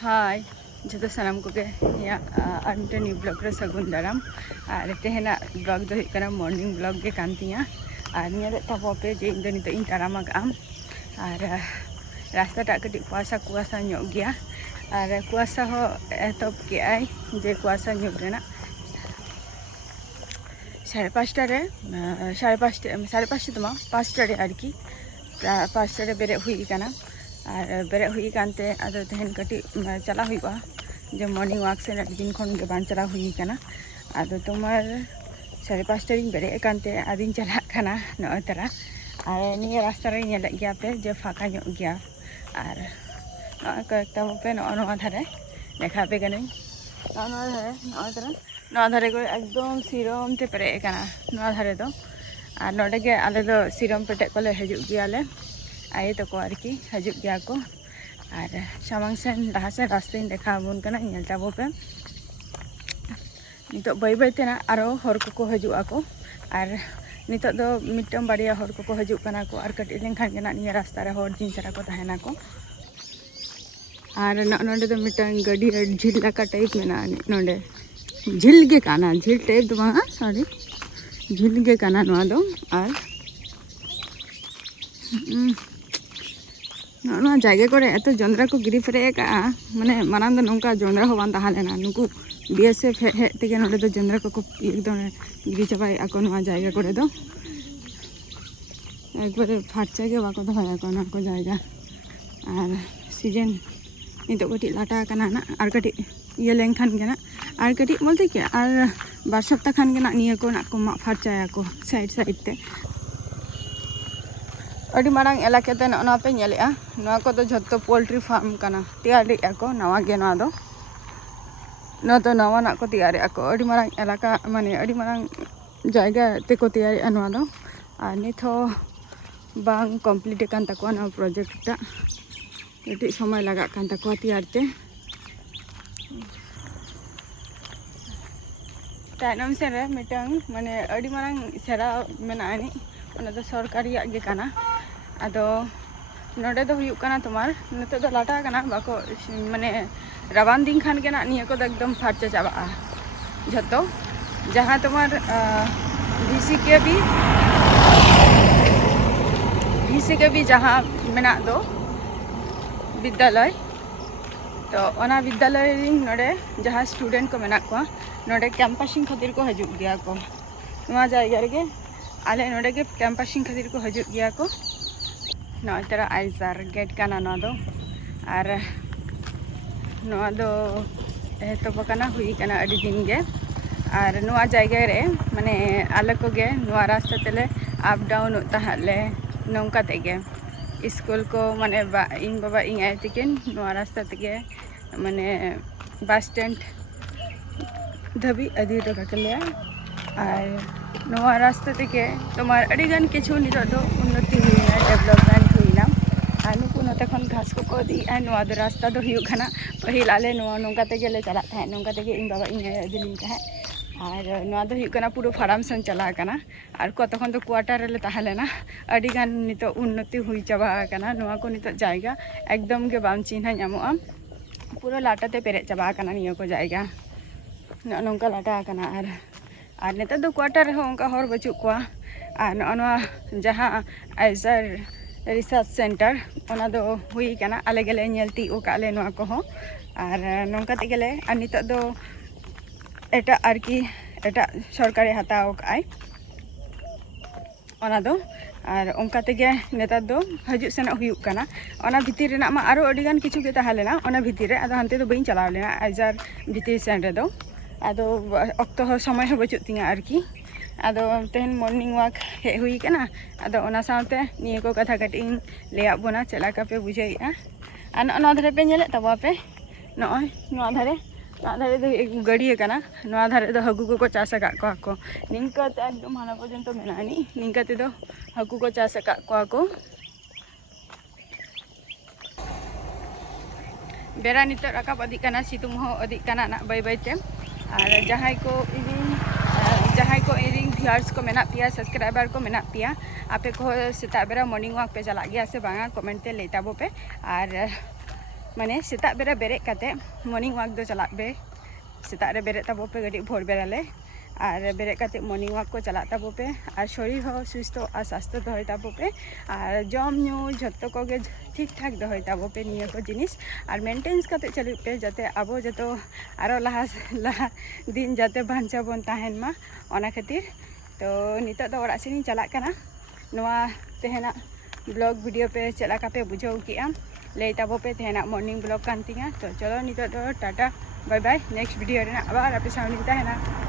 हाय जो सामान को न्यू ब्लॉग रे सगुन दाराम और तेहना ब्लॉग दो मॉर्निंग ब्लॉग के कान तिया और निये तापोपे जे इन नितो इन तारामा आम और रास्ता टा कटी कुआसा कुआसा ᱧᱚᱜ गया और कुआसा हो एतब के आई जे कुआसा ᱧᱚᱜ रेना 5:30 तो 5 आरकी 5 बेरे हुई काना और बेरे हुई कानते आदो तेहन कटी चला हुआ जो मॉर्निंग वॉक से दिन खन के बान चला हुई काना आदो तुम्हार 5:30 बेरे कानते आदिन चला खाना नय तरा और निये रास्ता रे नेल गया पे जे फाका ᱧᱚᱜ गया और नय कयेकटा पे नय धारे देखा पे कने नय तरा नय धारे को एकदम सिरम ते पेरे काना नय धारे दो और नोडे के आले दो सिरम पेटे कोले हजू गयाले आए तो को आरकी हजू गया को और सामांग सेन लहा सेन रास्ते देखा बन कना नेल ताबो पे नितो बै बैते ना आरो हर को हजूआ को और नितो दो मिटम बाड़िया हर को हजू कना को और कटी लेनखान के ना निया रास्ता रे हर दिन सारा को तहना को और नोडे दो मिटन गाड़ी झील लका टाइप में ना नोडे झील के काना झील टाइप दो बा सॉरी झील के काना नोआ दो और ना जगह को एत जोंद्रा को गिरी फेरे का माने मानाम दो नौका जोंद्रा हो बान ताहा लेना नुकु बीएसएफ हे तेगे नोडे दो जोंद्रा को एकदम गिरी चाबाय आको नोआ जगह को दो एकबारे फारचा के बाको दो को ना को जगह और सीजन नितो कटी लाटा कना ना और कटी ये लेनखान के ना और कटी बोलते के और बार सप्ताह खान के ना निया को ना को मा फारचाया को साइड साइड ते अड़ी मारांग एलाके ते ना पे नेलेआ नवा को तो झत्तो पोल्ट्री फार्म कना तैयारी को नवा गे ना दो न तो नवा ना को तैयारी को अड़ी मारांग एलाका माने अड़ी मारांग जायगा ते को तैयारी नवा दो और नित हो बांग कंप्लीट कान तको ना प्रोजेक्ट टा एटी समय लगा कान तको तैयार ते तायनम से रे मिटंग माने अड़ी मारांग सेरा मेनानी ओना तो सरकारी गे काना आदो नोडे दो हुयुक काना तुम्हार नितो दो लाटा काना बाको माने राबान दिन खान के ना निया को एकदम फारचा चाबा झतो जहाँ तुम्हार भीसी के भी जहाँ मेना दो विद्यालय तो ओना विद्यालय नोडे जहाँ स्टूडेंट को मेना को नोडे कैंपसिंग खातिर को हजू गया को नवा जायगा रे आले नोडे के कैंपसिंग खातिर को हजू गया को नय तरा आइजार गेट काना न दो और नवा दो तो बकाना हुई काना अड़ी दिन गे और नवा जायगा रे माने आले को गे नवा रास्ता तेले अप डाउन ताहले नौका तेगे स्कूल को माने इन बाबा इन आय तिकिन नवा रास्ता तेगे माने बस स्टैंड धबी अधी तो कले और नवा रास्ता तेगे तुम्हार अड़ी गान किछु नितो दो उन्नति हुईना डेवलपमेंट हुईना और नुकु नते खन घास को दी आ नवा दो रास्ता दो हुयुक खाना पहिल आले नवा नौका तेगे ले चला था नौका तेगे इन बाबा इन आय दिलिन था और नवा दो हुयुक काना पूरा फार्म सन चला काना और को तखन तो क्वार्टर रे ताहा लेना अड़ी गान नितो उन्नति हुई चाबा काना नवा को नितो जायगा एकदम के बाम चिन्ह ᱧᱟᱢᱚᱜᱼᱟ पूरा लाटाते पेरे चाबा काना निया को जायगा नौका लाटा काना और नेता दो क्वार्टर हो उनका हर बचु को और नवा जहाँ आइजार रिसर्च सेंटर ओना दो हुई काना आले गेले नेलती ओकाले नवा को हो और नौका ते गेले और नितो दो एटा आरकी एटा सरकारी हताव काय ओना दो और उनका तेगे नेता दो हजू सेना हुयुक काना ओना भितिर रेना मा आरो अडिगान किछु के ताहा लेना ओना भितिर रे आदो हानते दो बइन चलाव लेना आइजार भितिर सेन रे दो आदो अक्तो हो समय हो बचुत तिंगा आरकी आदो तेहन मॉर्निंग वॉक हे हुई काना आदो ओना साउते निये को कथा कटिंग लेया बोना चला का पे बुझाइया आ न धरे पे नेले तबा पे नय न धारे दो एक गाड़ी काना नवा धारे दो हाकू को चाष को निंकाते एकदम हाना पर्यंत मेनानी निंकाते दो हाकू को चाष को बेरा नित राकाब अदी काना सितुंग हो अदी काना ना बै बैते और जहाँ को इरिंग व्यूअर्स को मेना पिया सब्सक्राइबर को मेना पिया आपे को सेता बेरा मॉर्निंग वॉक पे चला गया से बांगा कमेंट ते लेताबो पे और माने सेता बेरा बेरे काते मॉर्निंग वॉक दो चलाक बे सेता रे बेरे ताबो पे गडी भोर बेरा ले और बेरे काते मॉर्निंग वॉक को चला ताबो पे और शरीर हो सुस्थ और स्वास्थ्य दो ताबो पे और जम न्यू जतो को गे ठीक ठाक दो ताबो पे निया को जिनिस और मेंटेन्स काते चलु पे जाते आबो जतो आरो लाहा दिन जाते बांचा बन ताहेन मा ओना खातिर तो नितो दो ओरा सेनी चलाक काना नोआ तेहेना ब्लॉग वीडियो पे चलाका पे बुझाव किया लई ताबो पे तेहेना मॉर्निंग ब्लॉग कान तिंगा तो चलो नितो दो tata bye bye next video रे आबार आपे सामने ताहेना।